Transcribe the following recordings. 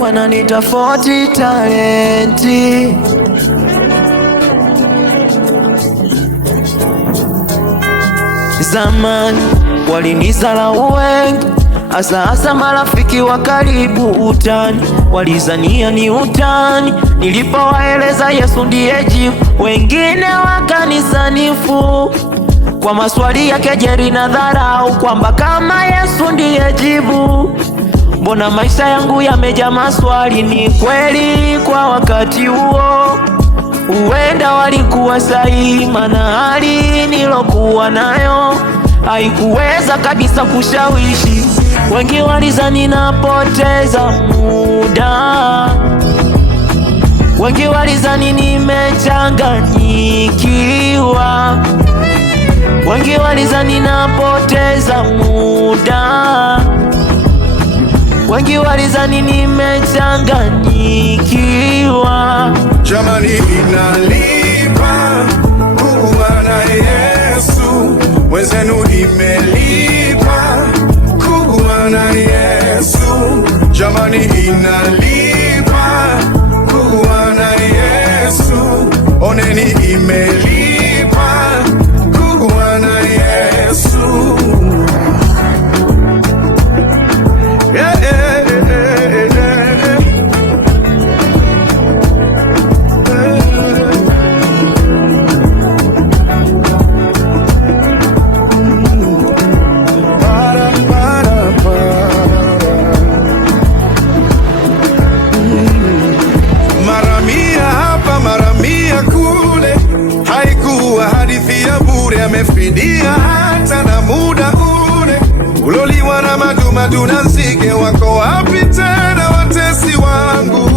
wananiita 40 talenti. Zamani walinidharau wengi, hasa marafiki wa karibu, utani walizania ni utani. Nilipowaeleza Yesu ndiye jibu, wengine wakanisanifu kwa maswali ya kejeli na dharau, kwamba kama Yesu ndiye jibu, mbona maisha yangu yamejaa maswali? Ni kweli kwa wakati huo huenda walikuwa sahihi, maana hali nilokuwa nayo haikuweza kabisa kushawishi. Wengi walizani napoteza muda, wengi walizani nimechanganyikiwa, wengi walizani napoteza muda, wengi walizani nimechanganyikiwa. Jamani, inalipa kuwa na Yesu, wenzenu imelipa kuwa na Yesu. Jamani, inalipa kuwa na Yesu, oneni imelipa kuwa na Yesu. Amefidia hata na muda ule uloliwa na madumadu na nzige. Wako wapi tena watesi wangu?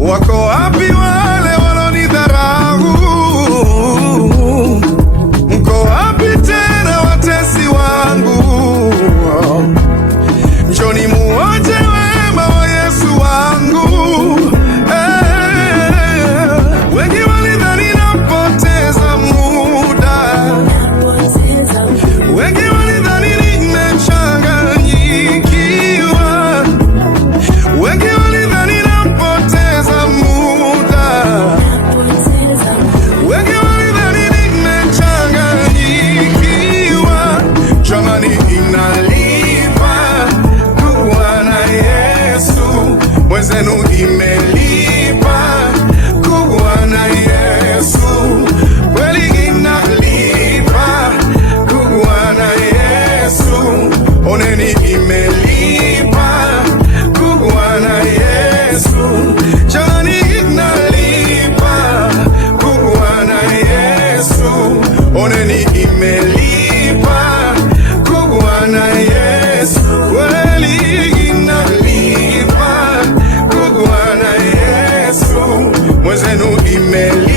Wako wapi wale walonidharau? Mko wapi tena watesi wangu? Njoni muonje wema wa Yesu wangu. Wenzenu imelipa kuwa na Yesu, kweli inalipa kuwa na Yesu, oneni imelipa kuwa na Yesu. Jamani, inalipa kuwa na Yesu, oneni imelipa kuwa na Yesu, kweli wenzenu imelipa